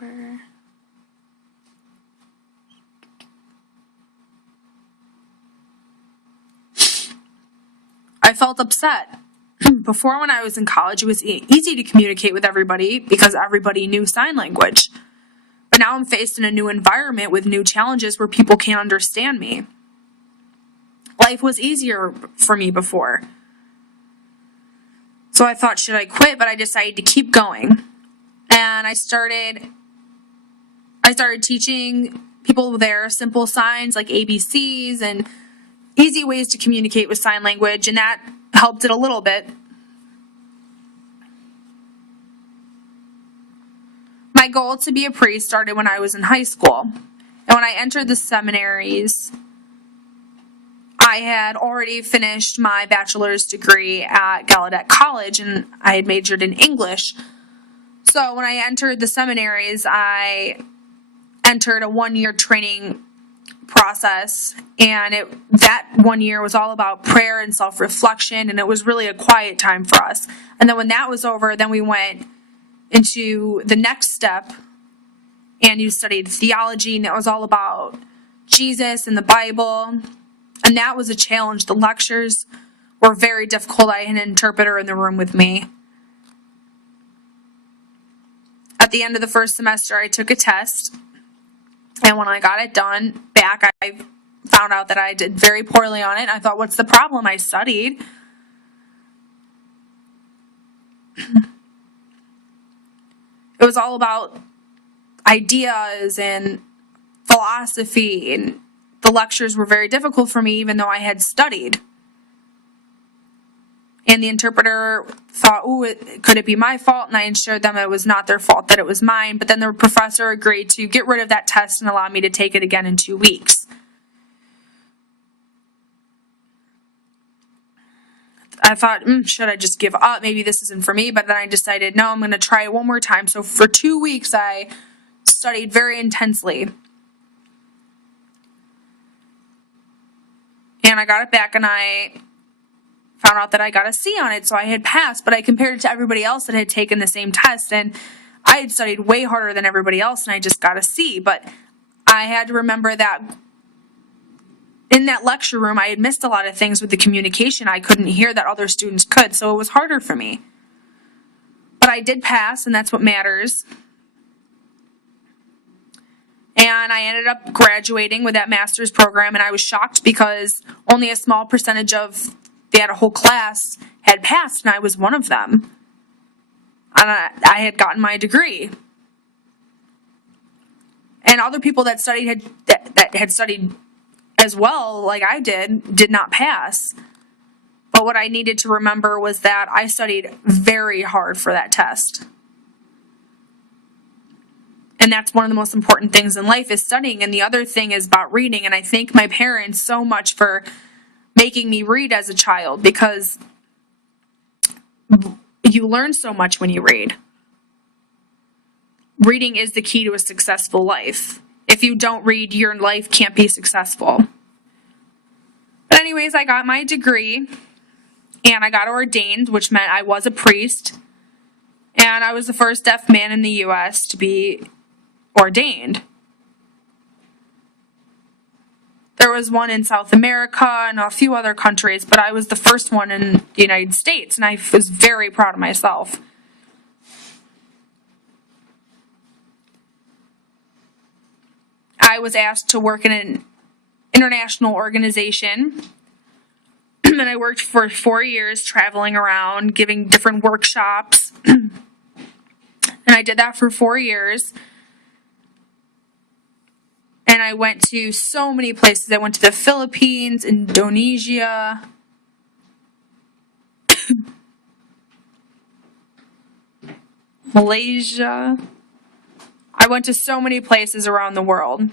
remember. I felt upset. Before, when I was in college, it was easy to communicate with everybody because everybody knew sign language. But now I'm faced in a new environment with new challenges where people can't understand me. Life was easier for me before. So I thought, should I quit? But I decided to keep going. And I started teaching people there simple signs like ABCs and easy ways to communicate with sign language, and that helped it a little bit. My goal to be a priest started when I was in high school. And when I entered the seminaries, I had already finished my bachelor's degree at Gallaudet College, and I had majored in English. So when I entered the seminaries, I entered a one-year training process, and that 1 year was all about prayer and self-reflection, and it was really a quiet time for us. And then when that was over, then we went into the next step, and you studied theology, and that was all about Jesus and the Bible, and that was a challenge. The lectures were very difficult. I had an interpreter in the room with me. At the end of the first semester, I took a test, and when I got it done back, I found out that I did very poorly on it, and I thought, what's the problem? I studied. It was all about ideas and philosophy, and the lectures were very difficult for me even though I had studied. And the interpreter thought, could it be my fault? And I assured them it was not their fault, that it was mine. But then the professor agreed to get rid of that test and allow me to take it again in 2 weeks. I thought, should I just give up? Maybe this isn't for me. But then I decided, no, I'm going to try it one more time. So for 2 weeks, I studied very intensely. And I got it back, and I found out that I got a C on it, so I had passed, but I compared it to everybody else that had taken the same test, and I had studied way harder than everybody else, and I just got a C. But I had to remember that in that lecture room, I had missed a lot of things with the communication. I couldn't hear that other students could, so it was harder for me. But I did pass, and that's what matters. And I ended up graduating with that master's program, and I was shocked because only a small percentage of a whole class had passed, and I was one of them. And I had gotten my degree. And other people that studied that had studied as well, like I did not pass. But what I needed to remember was that I studied very hard for that test. And that's one of the most important things in life, is studying. And the other thing is about reading. And I thank my parents so much for making me read as a child, because you learn so much when you read. Reading is the key to a successful life. If you don't read, your life can't be successful. But anyways, I got my degree, and I got ordained, which meant I was a priest, and I was the first deaf man in the U.S. to be ordained. There was one in South America and a few other countries, but I was the first one in the United States, and I was very proud of myself. I was asked to work in an international organization, and I worked for 4 years traveling around, giving different workshops, and I did that for 4 years. And I went to so many places. I went to the Philippines, Indonesia, Malaysia. I went to so many places around the world.